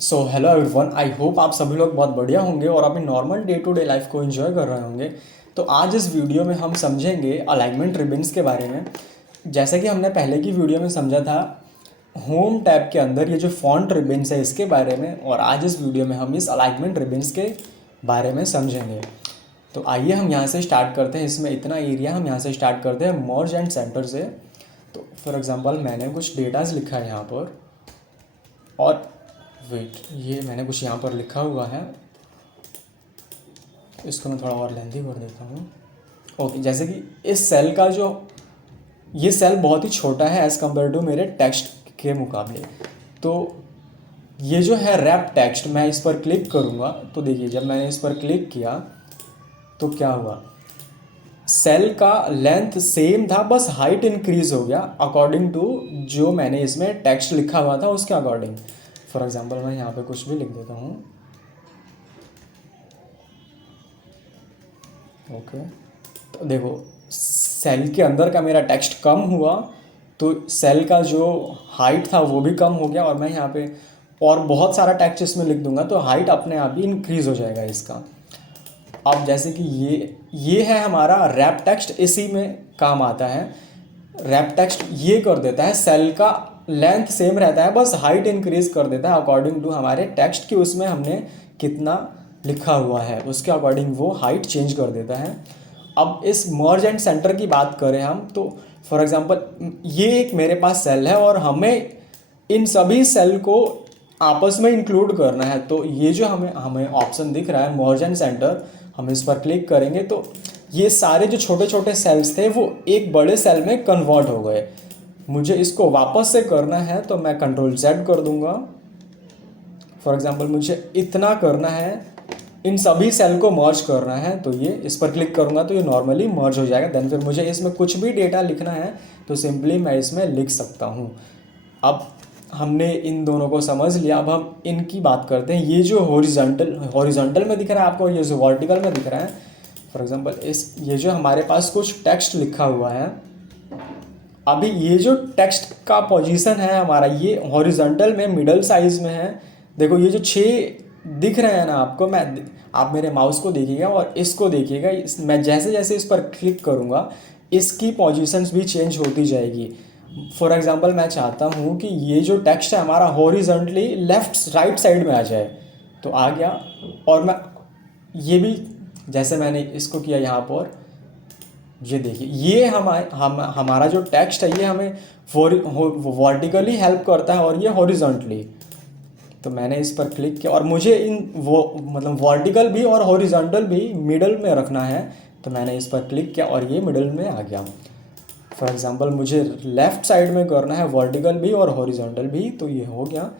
So hello everyone, I hope आप सभी लोग बहुत बढ़िया होंगे और अपनी normal day to day life को एंजॉय कर रहे होंगे। तो आज इस वीडियो में हम समझेंगे अलाइनमेंट रिबन्स के बारे में। जैसे कि हमने पहले की वीडियो में समझा था होम टैब के अंदर ये जो फॉन्ट रिबन्स है इसके बारे में, और आज इस वीडियो में हम इस अलाइनमेंट रिबन्स के बारे में समझेंगे। तो आइए हम यहाँ से स्टार्ट करते हैं। इसमें इतना एरिया हम यहाँ से स्टार्ट करते हैं मर्ज एंड सेंटर से। तो फॉर एग्जांपल मैंने कुछ डेटाज लिखा है यहाँ पर, और वेट, ये मैंने कुछ यहाँ पर लिखा हुआ है, इसको मैं थोड़ा और लेंथी कर देता हूँ। ओके, जैसे कि इस सेल का जो ये सेल बहुत ही छोटा है एज़ कम्पेयर टू मेरे टेक्स्ट के मुकाबले। तो ये जो है रैप टेक्स्ट, मैं इस पर क्लिक करूँगा तो देखिए जब मैंने इस पर क्लिक किया तो क्या हुआ, सेल का लेंथ सेम था, बस हाइट इंक्रीज हो गया अकॉर्डिंग टू जो मैंने इसमें टेक्स्ट लिखा हुआ था उसके अकॉर्डिंग। फॉर एग्जांपल मैं यहाँ पे कुछ भी लिख देता हूँ। ओके, तो देखो सेल के अंदर का मेरा टेक्स्ट कम हुआ, तो सेल का जो हाइट था वो भी कम हो गया, और मैं यहाँ पे और बहुत सारा टेक्स्ट इसमें लिख दूंगा तो हाइट अपने आप ही इंक्रीज़ हो जाएगा इसका। अब जैसे कि ये है हमारा रैप टेक्स्ट, इसी में काम आता है। रैप टेक्स्ट ये कर देता है, सेल का लेंथ सेम रहता है, बस हाइट इंक्रीज कर देता है अकॉर्डिंग टू हमारे टेक्स्ट की उसमें हमने कितना लिखा हुआ है उसके अकॉर्डिंग वो हाइट चेंज कर देता है। अब इस मर्ज एंड सेंटर की बात करें हम तो फॉर एग्जांपल ये एक मेरे पास सेल है और हमें इन सभी सेल को आपस में इंक्लूड करना है। तो ये जो हमें हमें ऑप्शन दिख रहा है मर्ज एंड सेंटर, हम इस पर क्लिक करेंगे तो ये सारे जो छोटे छोटे सेल्स थे वो एक बड़े सेल में कन्वर्ट हो गए। मुझे इसको वापस से करना है तो मैं कंट्रोल जेड कर दूंगा। फॉर एग्जांपल मुझे इतना करना है, इन सभी सेल को मर्ज करना है, तो ये इस पर क्लिक करूंगा तो ये नॉर्मली मर्ज हो जाएगा। देन फिर मुझे इसमें कुछ भी डेटा लिखना है तो सिंपली मैं इसमें लिख सकता हूँ। अब हमने इन दोनों को समझ लिया, अब हम इनकी बात करते हैं। ये जो हॉरिजॉन्टल में दिख रहा है आपको और ये जो वर्टिकल में दिख रहा है, फॉर एग्जांपल ये जो हमारे पास कुछ टेक्स्ट लिखा हुआ है, अभी ये जो टेक्स्ट का पोजीशन है हमारा ये हॉरिजॉन्टल में मिडल साइज में है। देखो ये जो 6 दिख रहे हैं ना आपको, आप मेरे माउस को देखिएगा और इसको देखिएगा, मैं जैसे जैसे इस पर क्लिक करूँगा इसकी पोजीशंस भी चेंज होती जाएगी। फॉर एग्जांपल मैं चाहता हूँ कि ये जो टेक्स्ट है हमारा हॉरिजॉन्टली लेफ्ट राइट साइड में आ जाए, तो आ गया। और मैं ये भी जैसे मैंने इसको किया यहाँ पर, ये देखिए ये हमारा जो टेक्स्ट है ये हमें वर्टिकली हेल्प करता है और ये हॉरिजॉन्टली। तो मैंने इस पर क्लिक किया और मुझे इन वो मतलब वर्टिकल भी और हॉरिजॉन्टल भी मिडल में रखना है, तो मैंने इस पर क्लिक किया और ये मिडल में आ गया। फॉर एग्जांपल मुझे लेफ़्ट साइड में करना है वर्टिकल भी और हॉरिजॉन्टल भी, तो ये हो गया।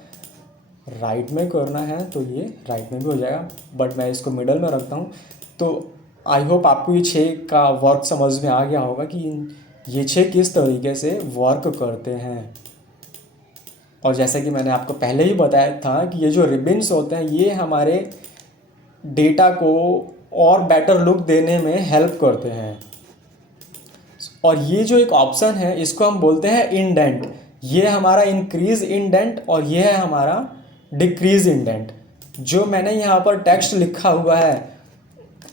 राइट में करना है तो ये राइट में भी हो जाएगा, बट मैं इसको मिडल में रखता हूँ। तो आई होप आपको ये 6 का वर्क समझ में आ गया होगा कि ये 6 किस तरीके से वर्क करते हैं। और जैसे कि मैंने आपको पहले ही बताया था कि ये जो रिबन्स होते हैं ये हमारे डेटा को और बेटर लुक देने में हेल्प करते हैं। और ये जो एक ऑप्शन है इसको हम बोलते हैं इंडेंट। ये हमारा इंक्रीज इंडेंट और ये है हमारा डिक्रीज इंडेंट। जो मैंने यहाँ पर टेक्स्ट लिखा हुआ है,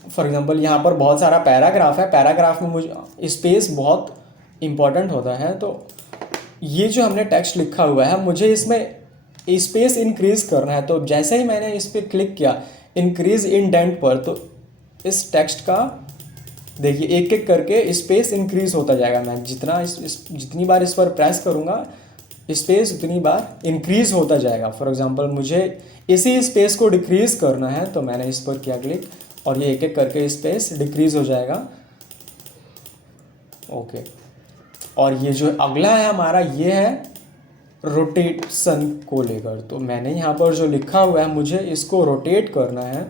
फॉर एग्जांपल यहाँ पर बहुत सारा पैराग्राफ है, पैराग्राफ में मुझे स्पेस बहुत इम्पॉर्टेंट होता है, तो ये जो हमने टेक्स्ट लिखा हुआ है मुझे इसमें स्पेस इंक्रीज करना है। तो जैसे ही मैंने इस पर क्लिक किया इंक्रीज इंडेंट पर, तो इस टेक्स्ट का देखिए एक एक करके स्पेस इंक्रीज होता जाएगा। मैं जितनी बार इस पर प्रेस करूँगा स्पेस उतनी बार इंक्रीज होता जाएगा। फॉर एग्जांपल मुझे इसी स्पेस को डिक्रीज करना है तो मैंने इस पर किया क्लिक और ये एक एक करके स्पेस डिक्रीज हो जाएगा। ओके, और ये जो अगला है हमारा ये है रोटेशन को लेकर। तो मैंने यहाँ पर जो लिखा हुआ है मुझे इसको रोटेट करना है,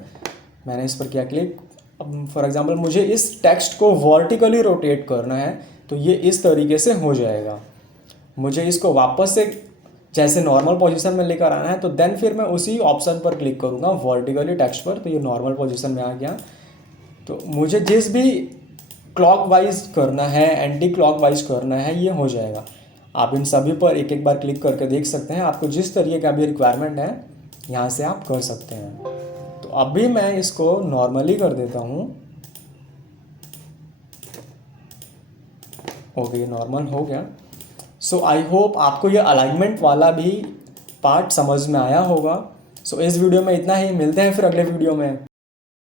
मैंने इस पर किया क्लिक। अब फॉर एग्जांपल मुझे इस टेक्स्ट को वर्टिकली रोटेट करना है तो ये इस तरीके से हो जाएगा। मुझे इसको वापस से जैसे नॉर्मल पोजीशन में लेकर आना है तो देन फिर मैं उसी ऑप्शन पर क्लिक करूँगा वर्टिकली टेक्स्ट पर, तो ये नॉर्मल पोजीशन में आ गया। तो मुझे जिस भी क्लॉकवाइज करना है एंटी क्लॉकवाइज करना है ये हो जाएगा। आप इन सभी पर एक एक बार क्लिक करके देख सकते हैं, आपको जिस तरीके का भी रिक्वायरमेंट है यहाँ से आप कर सकते हैं। तो अभी मैं इसको नॉर्मली कर देता हूँ। ओके, नॉर्मल हो गया। सो आई होप आपको ये अलाइनमेंट वाला भी पार्ट समझ में आया होगा। सो इस वीडियो में इतना ही, मिलते हैं फिर अगले वीडियो में।